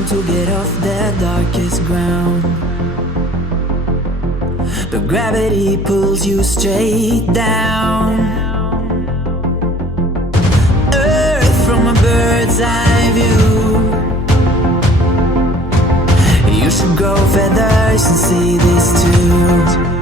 want to get off the darkest ground, but gravity pulls you straight down. Earth from a bird's eye view. You should grow feathers and see this too.